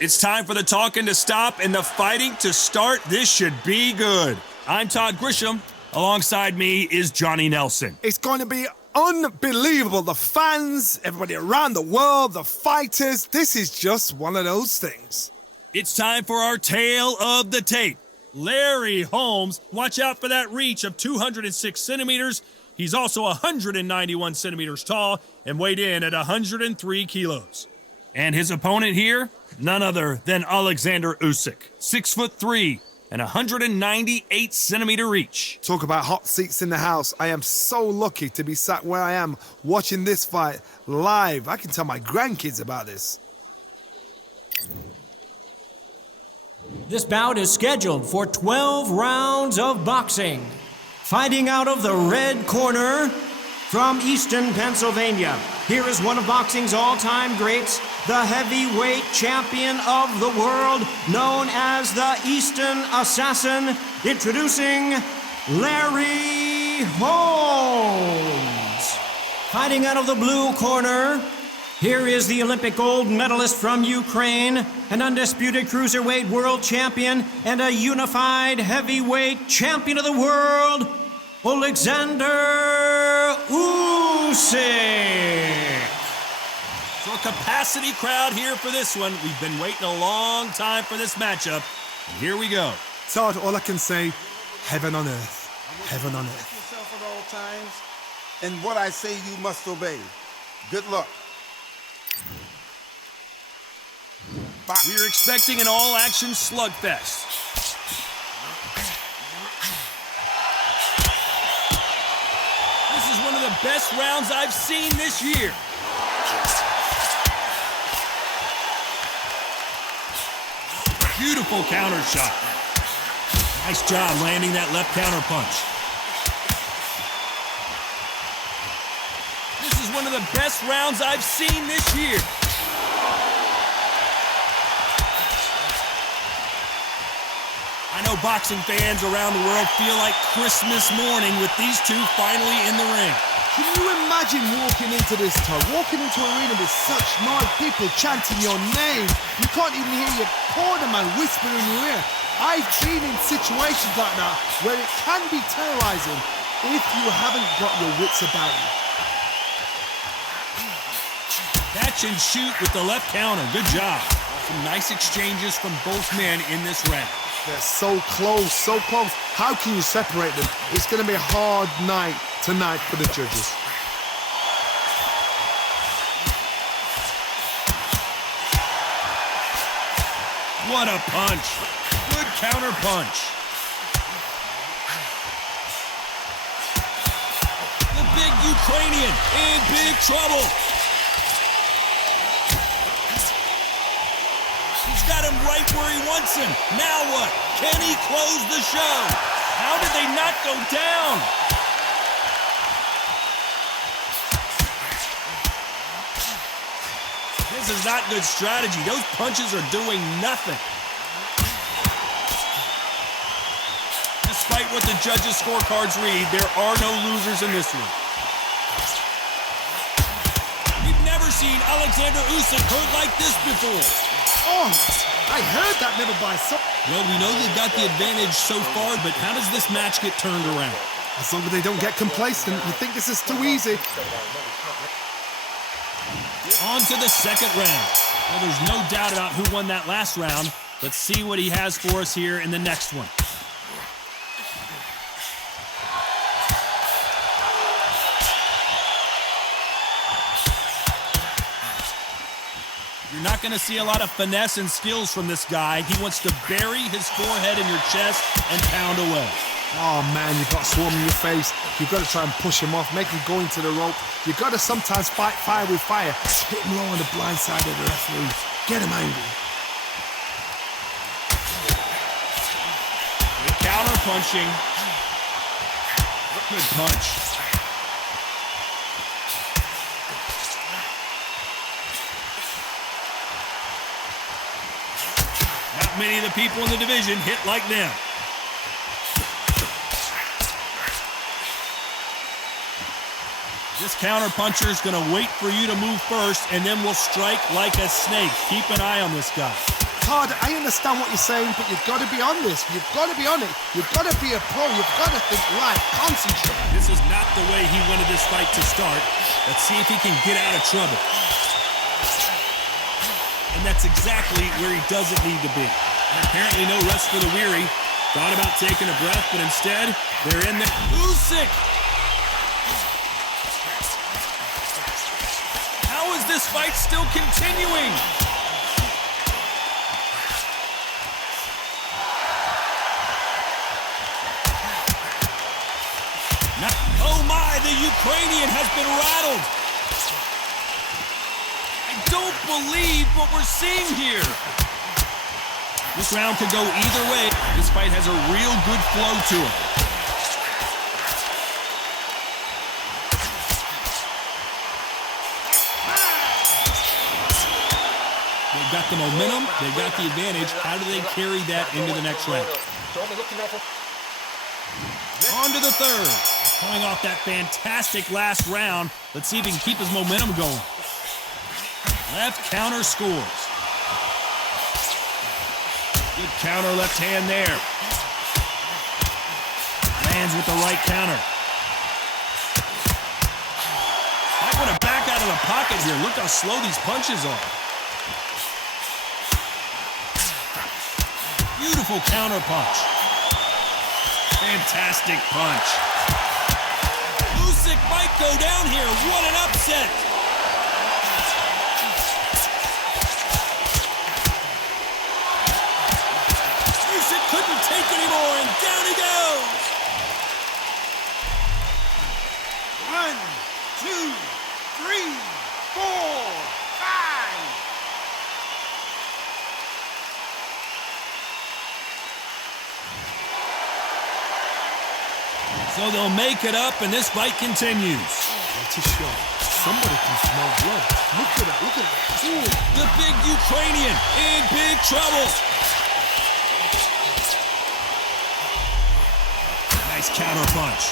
It's time for the talking to stop and the fighting to start. This should be good. I'm Todd Grisham. Alongside me is Johnny Nelson. It's going to be unbelievable. The fans, everybody around the world, the fighters. This is just one of those things. It's time for our tale of the tape. Larry Holmes, watch out for that reach of 206 centimeters. He's also 191 centimeters tall and weighed in at 103 kilos. And his opponent here, none other than Oleksandr Usyk, 6'3" and 198 centimeter reach. Talk about hot seats in the house. I am so lucky to be sat where I am watching this fight live. I can tell my grandkids about this. This bout is scheduled for 12 rounds of boxing. Fighting out of the red corner from Easton, Pennsylvania, here is one of boxing's all-time greats, the heavyweight champion of the world, known as the Easton Assassin, introducing Larry Holmes. Fighting out of the blue corner, here is the Olympic gold medalist from Ukraine, an undisputed cruiserweight world champion, and a unified heavyweight champion of the world, Oleksandr Usyk. So a capacity crowd here for this one. We've been waiting a long time for this matchup. And here we go. Todd, all I can say, heaven on earth. Heaven on earth. Yourself at all times, and what I say you must obey. Good luck. We're expecting an all-action slugfest. This is one of the best rounds I've seen this year. Beautiful counter shot. Nice job landing that left counter punch. This is one of the best rounds I've seen this year. I know boxing fans around the world feel like Christmas morning with these two finally in the ring. Can you imagine walking into this, Todd? Walking into an arena with such noise, people chanting your name. You can't even hear your corner man whisper in your ear. I've been in situations like that where it can be terrorizing if you haven't got your wits about you. Catch and shoot with the left counter. Good job. Some nice exchanges from both men in this round. They're so close, so close. How can you separate them? It's going to be a hard night tonight for the judges. What a punch. Good counter punch. The big Ukrainian in big trouble. He's got him right where he wants him. Now what? Can he close the show? How did they not go down? This is not good strategy. Those punches are doing nothing. Despite what the judges' scorecards read, there are no losers in this one. We've never seen Oleksandr Usyk hurt like this before. Oh, I heard that never by some. Well, we know they've got the advantage so far, but how does this match get turned around? As long as they don't get complacent, you think this is too easy. On to the second round. Well, there's no doubt about who won that last round. Let's see what he has for us here in the next one. You're not going to see a lot of finesse and skills from this guy. He wants to bury his forehead in your chest and pound away. Oh man, you've got swarm in your face. You've got to try and push him off, make him go into the rope. You've got to sometimes fight fire with fire. Hit him low on the blind side of the referee. Get him angry. Good counter punching. Good punch. Not many of the people in the division hit like them. This counterpuncher is going to wait for you to move first, and then will strike like a snake. Keep an eye on this guy. hard. I understand what you're saying, but you've got to be on this. You've got to be on it. You've got to be a pro. You've got to think right. Concentrate. This is not the way he wanted this fight to start. Let's see if he can get out of trouble. And that's exactly where he doesn't need to be. And apparently no rest for the weary. Thought about taking a breath, but instead, they're in there. Usyk! How is this fight still continuing? Oh my, the Ukrainian has been rattled. I don't believe what we're seeing here. This round could go either way. This fight has a real good flow to it. They've got the momentum, they've got the advantage. How do they carry that into the next round? On to the third. Coming off that fantastic last round, let's see if he can keep his momentum going. Left counter scores. Good counter left hand there. Lands with the right counter. Might want to back out of the pocket here. Look how slow these punches are. Beautiful counter punch. Fantastic punch. Usyk might go down here. What an upset. Usyk couldn't take anymore, and down he goes. 1, 2, 3, 4, 5. So they'll make it up, and this fight continues. What a shot. Somebody can smell blood. Look at that, look at that. Ooh. The big Ukrainian in big trouble. Nice counter punch.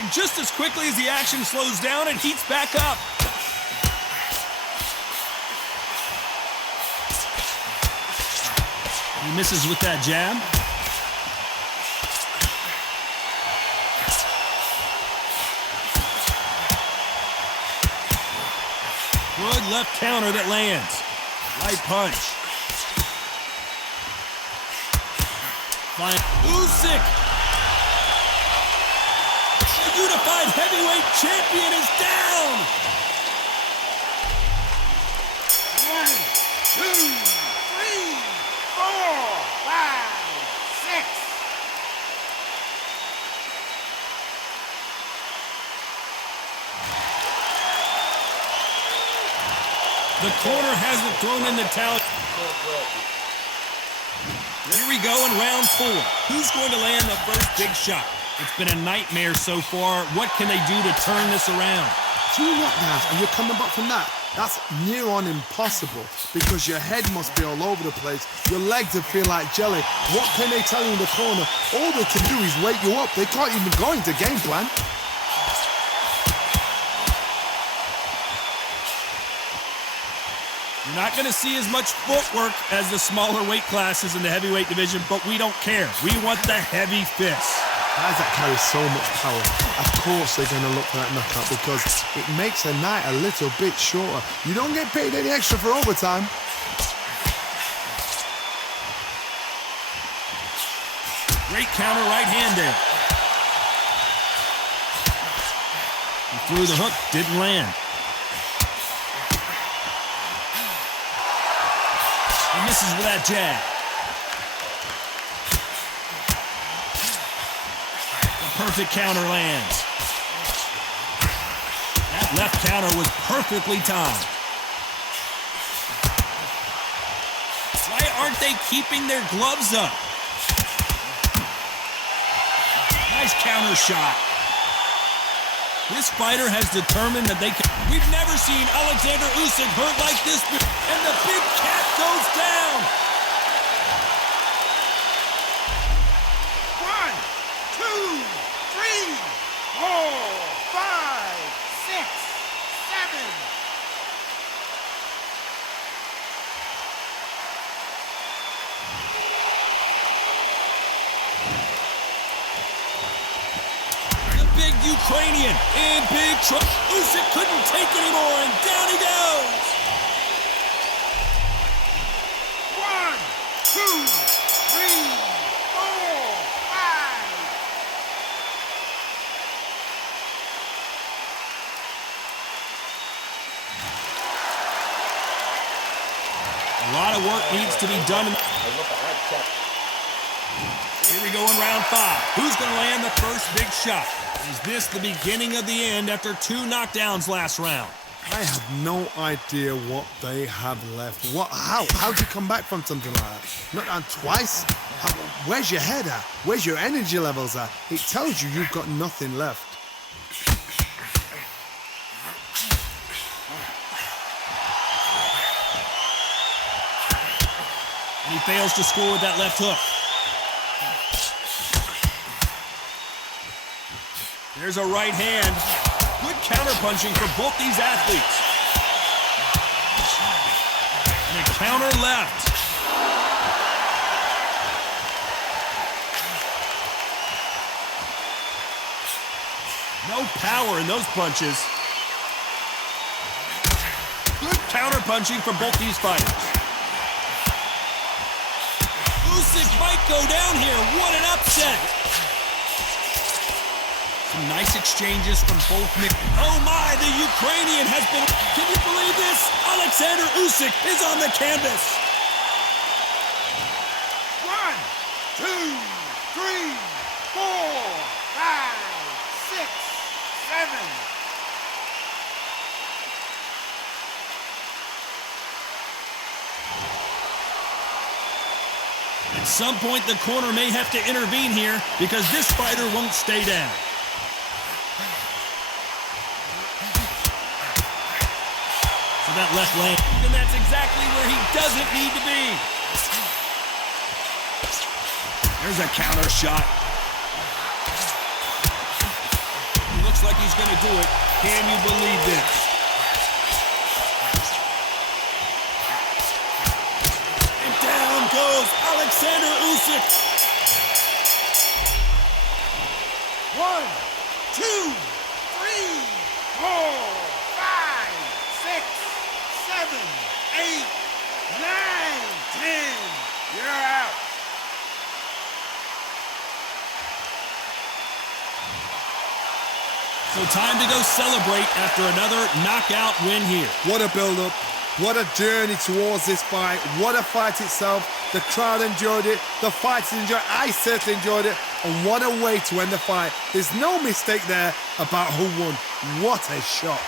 And just as quickly as the action slows down, it heats back up. He misses with that jab. Good left counter that lands. Right punch. Flying Usyk. The unified heavyweight champion is down. 1, 2, 3, 4, 5, 6. The corner hasn't thrown in the towel. Here we go in round 4. Who's going to land the first big shot? It's been a nightmare so far. What can they do to turn this around? Do you know what, guys? And you're coming back from that. That's near on impossible because your head must be all over the place. Your legs will feel like jelly. What can they tell you in the corner? All they can do is wake you up. They can't even go into game plan. You're not going to see as much footwork as the smaller weight classes in the heavyweight division, but we don't care. We want the heavy fists. Guys that carry so much power, of course they're going to look for that knockout because it makes a night a little bit shorter. You don't get paid any extra for overtime. Great counter right hand there. He threw the hook, didn't land. He misses with that jab. The perfect counter lands. That left counter was perfectly timed. Why aren't they keeping their gloves up? Nice counter shot. This fighter has determined that they can. We've never seen Oleksandr Usyk hurt like this, and the big cat goes down. 1, 2, 3, 4, 5, Ukrainian in big trouble. Usyk couldn't take anymore, and down he goes. 1, 2, 3, 4, 5. A lot of work needs to be done. Here we go in round 5. Who's going to land the first big shot? Is this the beginning of the end after 2 knockdowns last round? I have no idea what they have left. How'd you come back from something like that? Not down twice? Where's your head at? Where's your energy levels at? It tells you you've got nothing left. And he fails to score with that left hook. There's a right hand. Good counter-punching for both these athletes. And a counter left. No power in those punches. Good counter-punching for both these fighters. Usyk might go down here. What an upset. Some nice exchanges from both men. Oh my, the Ukrainian has been... Can you believe this? Oleksandr Usyk is on the canvas. 1, 2, 3, 4, 5, 6, 7. At some point, the corner may have to intervene here because this fighter won't stay down. So that left leg, and that's exactly where he doesn't need to be. There's a counter shot. He looks like he's going to do it. Can you believe this? And down goes Oleksandr Usyk. 1, 2, 3, 4, 5, 6, 7, 8, 9, 10. You're out. So time to go celebrate after another knockout win here. What a build-up. What a journey towards this fight. What a fight itself. The crowd enjoyed it. The fighters enjoyed it. I certainly enjoyed it. And what a way to end the fight. There's no mistake there about who won. What a shot.